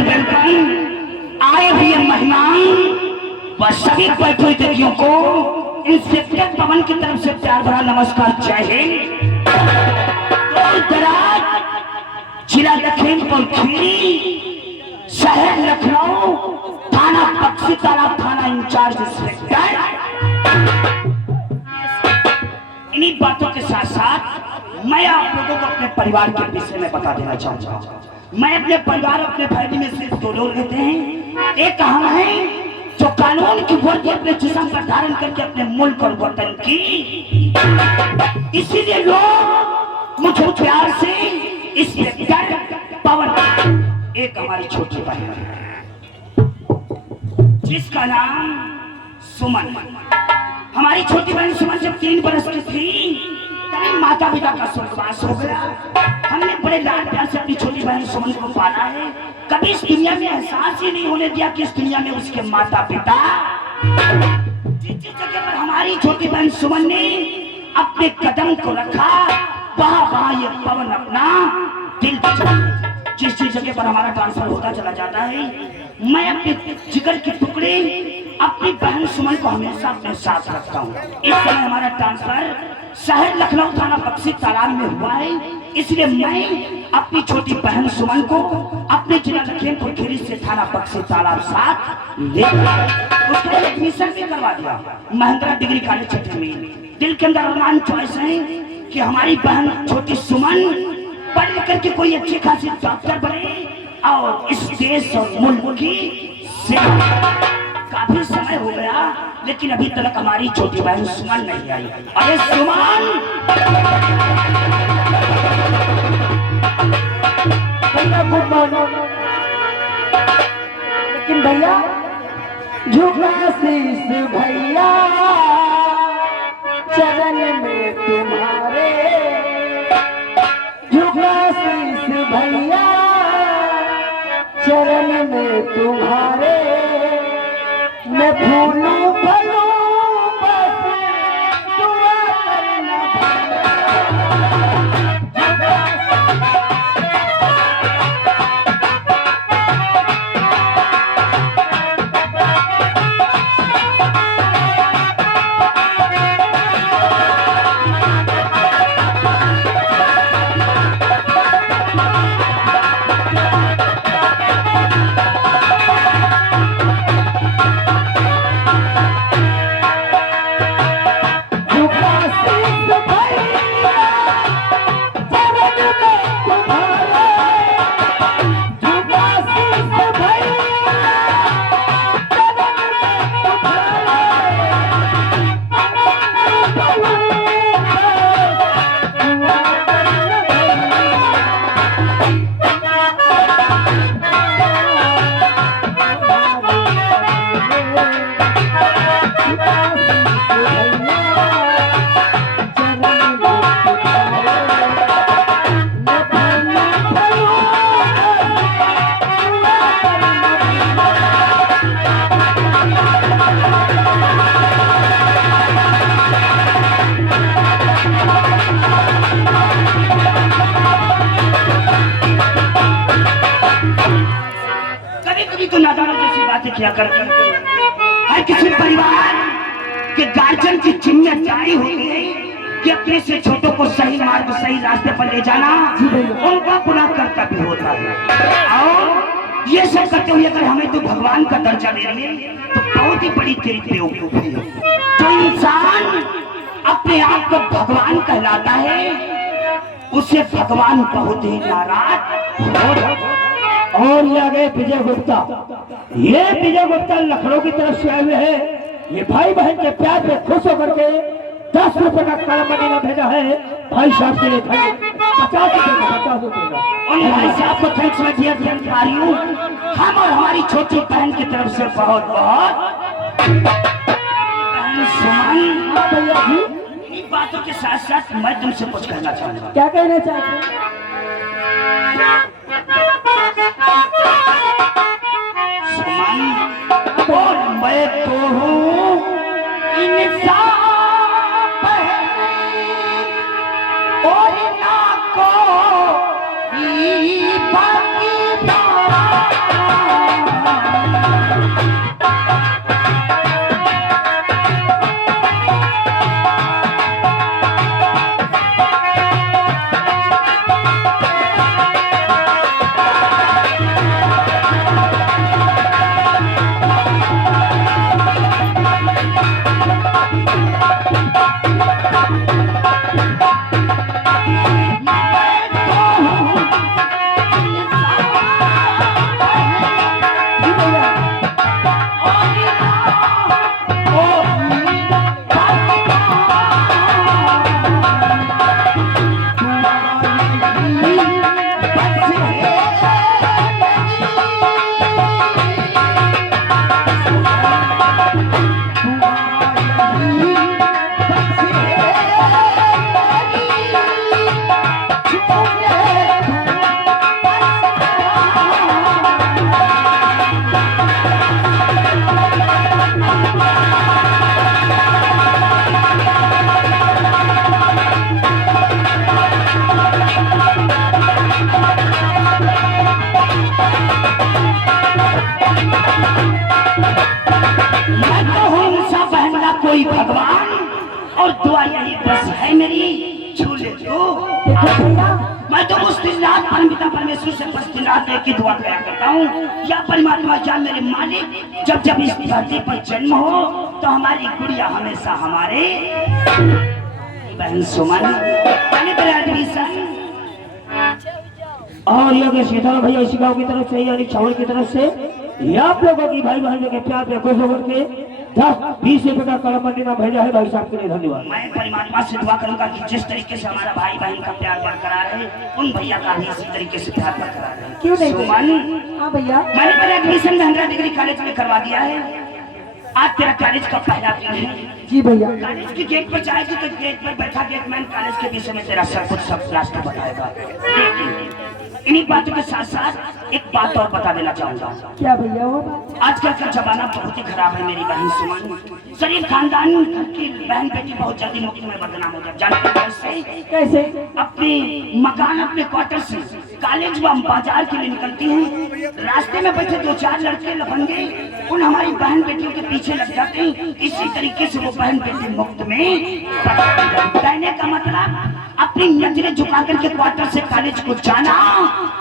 Welcome welcome. आए हुए मेहमान व सभी बैठे अतिथियों को इंस्पेक्टर पवन की तरफ से प्यार भरा नमस्कार। जय हिंद। जिला लखीमपुर खीरी, शहर लखनऊ, थाना बक्सी तालाब, थाना इंचार्ज इंस्पेक्टर। इन्हीं बातों के साथ साथ मैं आप लोगों को अपने परिवार के विषय में बता देना चाहूंगा। मैं अपने परिवार, अपने फैमिली में सिर्फ दो लोग रहते हैं। एक हम हैं जो कानून की वर्दी अपने जिस्म पर धारण करके अपने मुल्क और वतन की, इसीलिए लोग मुझे प्यार से इंस्पेक्टर पवन। एक हमारी छोटी बहन जिसका नाम सुमन। हमारी छोटी बहन सुमन जब 3 बरस की थी तभी माता पिता का स्वर्गवास हो गया। हमने बड़े लाड प्यार से अपनी छोटी बहन सुमन को पाला है। कभी इस दुनिया में एहसास ही नहीं होने दिया कि इस दुनिया में उसके माता पिता। जिस जगह पर हमारी छोटी बहन सुमन ने अपने कदम को रखा, वहां ये पवन अपना दिल जिस जगह पर हमारा ट्रांसफर होता चला जाता है, मैं अपने जिगर के टुकड़े अपनी बहन सुमन को हमेशा अपने साथ रखता हूँ। इस समय हमारा ट्रांसफर शहर लखनऊ, थाना बक्सी तालाब में हुआ है, इसलिए मैं अपनी छोटी बहन सुमन को अपने जिला लखीमपुर खीरी से थाना बक्सी तालाब साथ लेकर उसका एडमिशन भी करवा दिया महिंद्रा डिग्री कॉलेज क्षेत्र में। दिल के अंदर अरमान चॉइस है कि हमारी बहन छोटी सुमन पढ़ लिख करके कोई अच्छी खासी डॉक्टर बने और इस देश और मुल्क की सेवा। काफी समय हो गया लेकिन अभी तक हमारी छोटी बहन सुमन नहीं आई। अरे सुमन, भैया गुड मॉर्निंग। लेकिन भैया झुका शीश भैया चरण में तुम्हारे, झुका शीश भैया चरण में तुम्हारे। मैं फूलूं फलूं बस दुआ करना किया करते हर किसी परिवार के गार्जियन की जिम्मेदारी होती है कि अपने से छोटों को सही मार्ग, सही रास्ते पर ले जाना उनका पूरा कर्तव्य होता है। और ये सब करते हुए अगर हमें तो भगवान का दर्जा दे रही है तो बहुत ही बड़ी तेरी बेवकूफी है। जो इंसान अपने आप को भगवान कहलाता है उसे भगवान बहुत ही नाराज। और ये आ गए विजय गुप्ता। ये विजय गुप्ता लखनऊ की तरफ से आए हुए हैं। ये भाई बहन के प्यार पे खुश होकर के 10 रुपए का कलम महीना भेजा है भाई साहब के लिए। 50 रुपए का 50 रुपए का उन भाई साहब को थैंक्स मैं दिया जानकारी हूँ। हम और हमारी छोटी बहन की तरफ से बहुत बहुत बहन सुमन। भैया जी इन बातों के साथ साथ मैं तुमसे कुछ कहना चाहूंगा। क्या कहना चाहते हैं? सुमन, और मैं तो हूँ इंसान और ना को बाकी भगवान और दुआ यही बस है मेरी, छू ले तो। देखो भैया, मैं तो उस दिन रात परमपिता परमेश्वर से बस दिन रात एक ही दुआ किया करता हूँ, या परमात्मा जान मेरे मालिक, जब जब इस धरती पर जन्म हो तो हमारी गुड़िया हमेशा हमारे बहन सुमन एडमिशन। और ये अगर सीताराम भैया इसी गाँव की तरफ से यानी छावल की तरफ से ये आप लोगों की भाई बहन के प्यार पे खुश होकर के 10-20 रुपए का कलम मंडी में भेजा है। भाई साहब के लिए धन्यवाद। मैं परमात्मा से दुआ करूंगा कि जिस तरीके से हमारा भाई बहन का प्यार बरकरार है, उन भैया का भी इसी तरीके से प्यार बरकरार है। क्यों नहीं सुमन, हाँ भैया, मैंने पहले एडमिशन महिंद्रा डिग्री कॉलेज में करवा दिया है। आज तेरा कॉलेज का पहला दिन है। जी भैया, कॉलेज की गेट पर जाएगी तो गेट पर बैठा गेटमैन कॉलेज के विषय में तेरा सब कुछ सब क्लास में बताएगा। लेकिन इन्हीं बातों के साथ साथ एक बात और बता देना चाहूंगा। क्या भैया वो बात? आजकल का जमाना बहुत ही खराब है मेरी बहन सुमन। शरीफ खानदान घर की बहन बेटी बहुत जल्दी मुक्ति में बदनाम हो जाए। जानते हो कैसे? कैसे? अपने मकान अपने क्वार्टर से कॉलेज व बाजार के लिए निकलती हैं। रास्ते में बैठे 2-4 लड़के लफंगे उन हमारी बहन बेटियों के पीछे लग जाते हैं। इसी तरीके से वो बहन बेटी मुक्त में कहने का मतलब अपनी नजरें झुका करके क्वार्टर से कॉलेज को जाना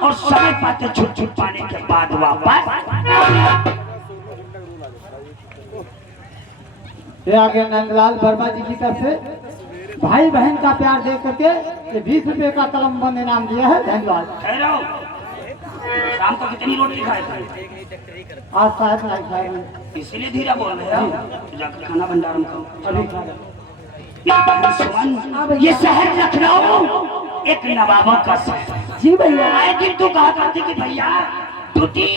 और समय पाते छुट छुट पाने के बाद वापस। ये आगे नंदलाल वर्मा जी की तरफ से भाई बहन का प्यार देख करके ये 20 रुपए का कलम बंद इनाम दिया है। धन्यवाद। ठहरो, शाम को कितनी रोटी खाए थे? आज शायद नहीं खाए, इसीलिए धीरे बोल रहे हो। जाकर खाना भंडार में खाओ। अभी खा रहे। सुमन, ये शहर लखनऊ एक नवाबों का शहर। जी भैया, आए दिन तू कहा करती कि भैया ड्यूटी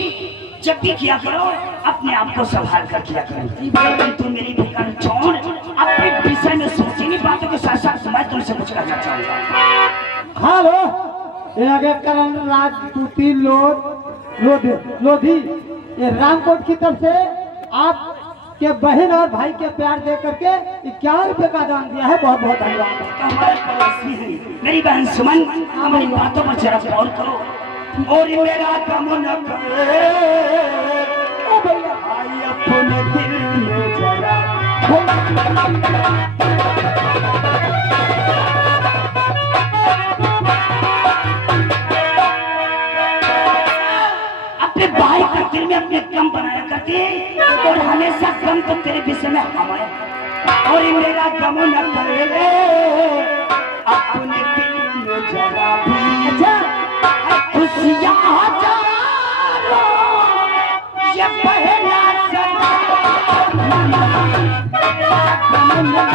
जब भी किया करो अपने आप को संभाल कर किया करो। लेकिन तू मेरी फिक्र छोड़, अपने विषय में सोची नहीं बातों के साथ साथ मैं तुमसे कुछ कहना चाहूंगा। हेलो, ये आगे करण राजपूती लोधी ये रामकोट की तरफ से आप के बहन और भाई के प्यार दे करके 51 रुपए का दान दिया है। बहुत बहुत धन्यवाद। तो हमारे पड़ोसी हैं मेरी बहन सुमन, हमारी बातों पर जरा गौर करो। और मेरा गम न करे भाई अपने दिल में जरा। अपने भाई के दिल में अपने गम बनाया करते हैं और हमेशा गम तो तेरे विषय में हमारे। और मेरा गम न करे अपने दिल में जरा भी। अच्छा, खुशियाँ हजारों ये पहला सदा मेरा गम न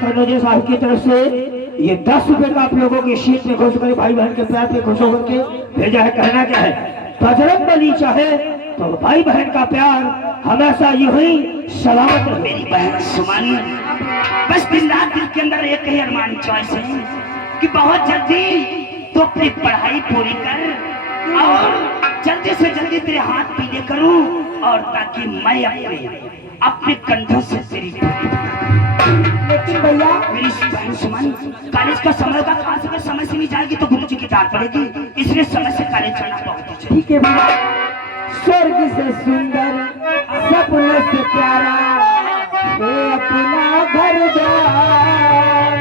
कन्नौजी साहब की तरफ से ये 10 रुपए का आप लोगों की शीट में खुश कर भाई बहन के प्यार पे खुश होकर के भेजा है। कहना क्या है, बजरंग बली चाहे तो भाई बहन का प्यार हमेशा यूं ही सलामत रहे। मेरी बहन सुमन, बस दिन रात दिल के अंदर एक ही अरमान चॉइस है कि बहुत जल्दी तो अपनी पढ़ाई पूरी कर और जल्दी से जल्दी तेरे हाथ पीले करूं और ताकि मैं अपने कंधों से तेरी लेकिन भैया मेरी बहन सुमन कॉलेज का समय होगा, कहाँ से समय से नहीं जाएगी तो गुरुजी की डांट पड़ेगी, इसलिए समय से कॉलेज जाना बहुत ही ठीक है भैया। स्वर्ग से सुंदर सपनों से प्यारा ये अपना घर द्वार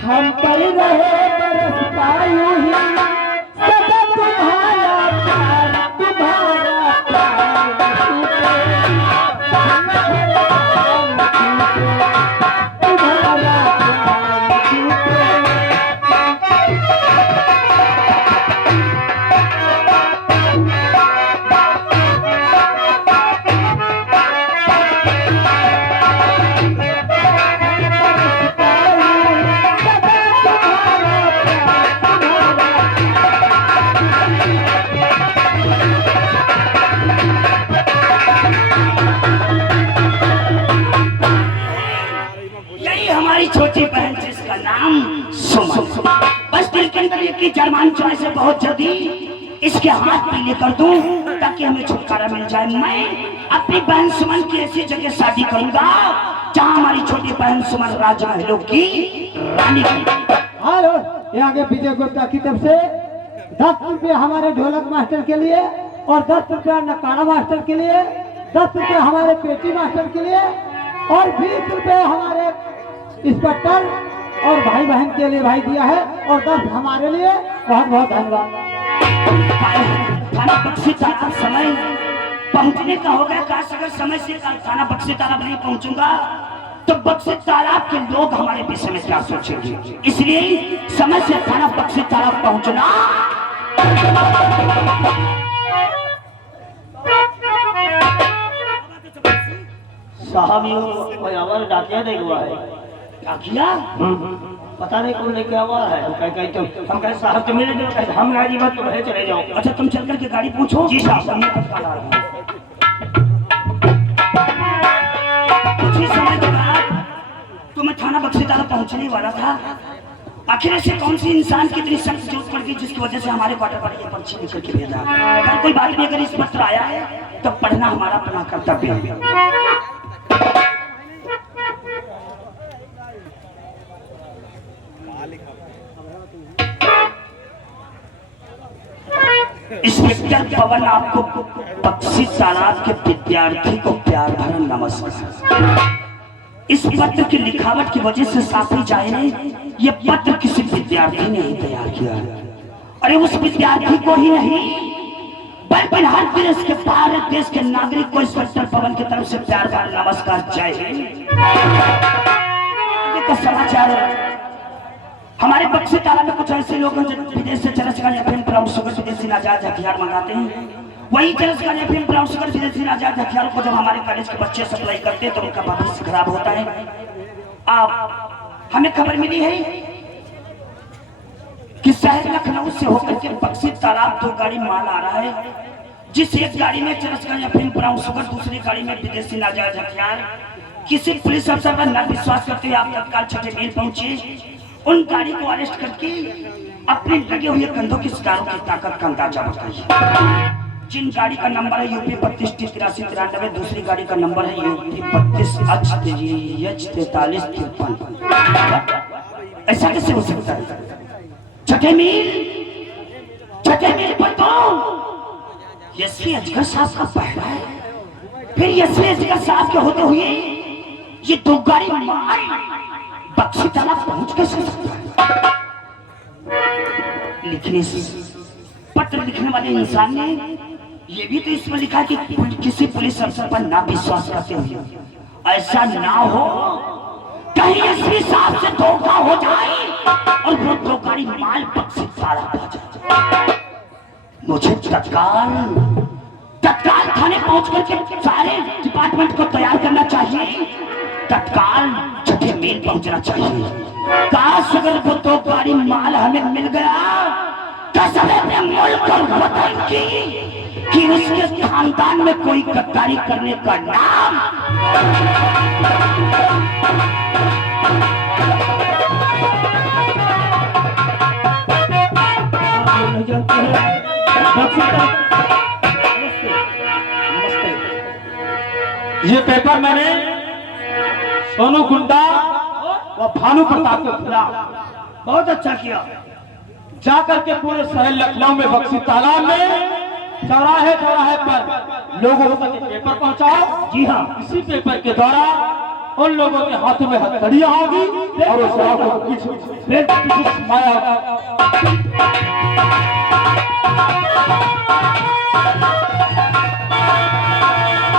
हम पर रहे बरसता यूं ही सदा तुम्हारा प्यार तुम्हारा यही हमारी छोटी बहन जिसका नाम सुमन। बस दिल के अंदर की जरमान चॉइस है, बहुत जल्दी इसके हाथ पीले कर दूं ताकि हमें छुटकारा मिल जाए। मैं अपनी बहन सुमन की ऐसी जगह शादी करूंगा जहां हमारी छोटी बहन सुमन राजमहलों की रानी की। हेलो, ये आगे विजय गुप्ता की तरफ से 10 रुपये हमारे ढोलक मास्टर के लिए और 10 रुपया नकारा मास्टर के लिए, 10 रुपये हमारे पेटी मास्टर के लिए और 20 रुपये हमारे इंस्पेक्टर और भाई बहन के लिए भाई दिया है और 10 हमारे लिए। बहुत बहुत धन्यवाद। थाना बक्सी तालाब समय पहुंचने का हो गया। काश अगर समय से थाना बक्सी तालाब नहीं पहुंचूंगा तो बक्सी तालाब के लोग हमारे विषय में क्या सोचेंगे, इसलिए समय से थाना बक्सी तालाब पहुंचना। साहब ये कोई आवाज डाकिया नहीं हुआ है, क्या किया? पता नहीं कौन लेके हुआ है। हम कहे साहब तो मिले जो कहे हम राजी मत तो भले चले जाओ। अच्छा तुम चल करके गाड़ी पूछो। जी साहब। कुछ ही समय के बाद तो मैं थाना बक्सी तालाब पहुंचने वाला था। आखिर ऐसे कौन सी इंसान की इतनी सख्त जरूरत पड़ गई जिसकी वजह से हमारे क्वार्टर पर ये पर्ची निकल के भेजा। पर कोई बात नहीं, अगर इस पत्र आया है तो पढ़ना हमारा अपना कर्तव्य है। इंस्पेक्टर पवन आपको बक्सी तालाब के विद्यार्थी को प्यार भरा नमस्कार। इस पत्र की लिखावट की वजह से साफ ही जाए ये पत्र किसी विद्यार्थी ने ही तैयार किया है। अरे उस विद्यार्थी को ही नहीं बल्कि हर देश के भारत देश के नागरिक को इंस्पेक्टर पवन की तरफ से प्यार भरा नमस्कार। जय हिंद। आगे का समाचार। हमारे बक्सी तालाब में कुछ ऐसे लोग हैं जो विदेश से चरस का अफीम ब्राउन शुगर विदेशी नाजायज हथियार मंगाते हैं। वही चरस का अफीम ब्राउन शुगर विदेशी नाजायज हथियारों को जब हमारे कॉलेज के बच्चे सप्लाई करते हैं तो उनका भविष्य खराब होता है। आप हमें खबर मिली है कि शहर लखनऊ से होकर के बक्सी तालाब 2 गाड़ी माल आ रहा है, जिस एक गाड़ी में चरस का अफीम ब्राउन शुगर, दूसरी गाड़ी में विदेशी नाजायज हथियार। किसी पुलिस अफसर पर न विश्वास करते हुए आप तत्काल छठे मील पहुंचे। उन गाड़ी को अरेस्ट करके अपने लगे हुए कंधों की सितारों की ताकत का अंदाजा बताइए। जिन गाड़ी का नंबर है यूपी 32 83 93, दूसरी गाड़ी का नंबर है यूपी 32 H 43 53। ऐसा कैसे हो सकता है? छठे मील पर तो यशवी अजगर साहब का पहरा है, फिर यशवी अजगर साहब के होते हुए ये 2 गाड़ी बक्सी तालाब पहुंच कैसे सकता है? लेकिन इस पत्र लिखने वाले इंसान ने ये भी तो इसमें लिखा कि किसी पुलिस अफसर पर ना विश्वास करते हुए। ऐसा ना हो कहीं एसपी साहब से धोखा हो जाए और वो 2 गाड़ी माल बक्सी तालाब पहुंच जाए। मुझे तत्काल थाने पहुंच करके सारे डिपार्टमेंट को तैयार करना चाहिए। तत्काल छठे मील पहुंचना चाहिए। काश अगर वो 2 गाड़ी माल हमें मिल गया कसम अपने मुल्क और वतन की कि उसके खानदान में कोई गद्दारी करने का नाम। ये पेपर मैंने सोनू गुंडा वह भानु प्रताप को खिला। बहुत अच्छा किया। जाकर के पूरे शहर लखनऊ में बक्सी तालाब में चौराहे चौराहे पर लोगों तक ये पेपर पहुंचाओ। जी हाँ, इसी पेपर के द्वारा उन लोगों के हाथों में हथकड़ियां होगी और उस शराब को पीछे माया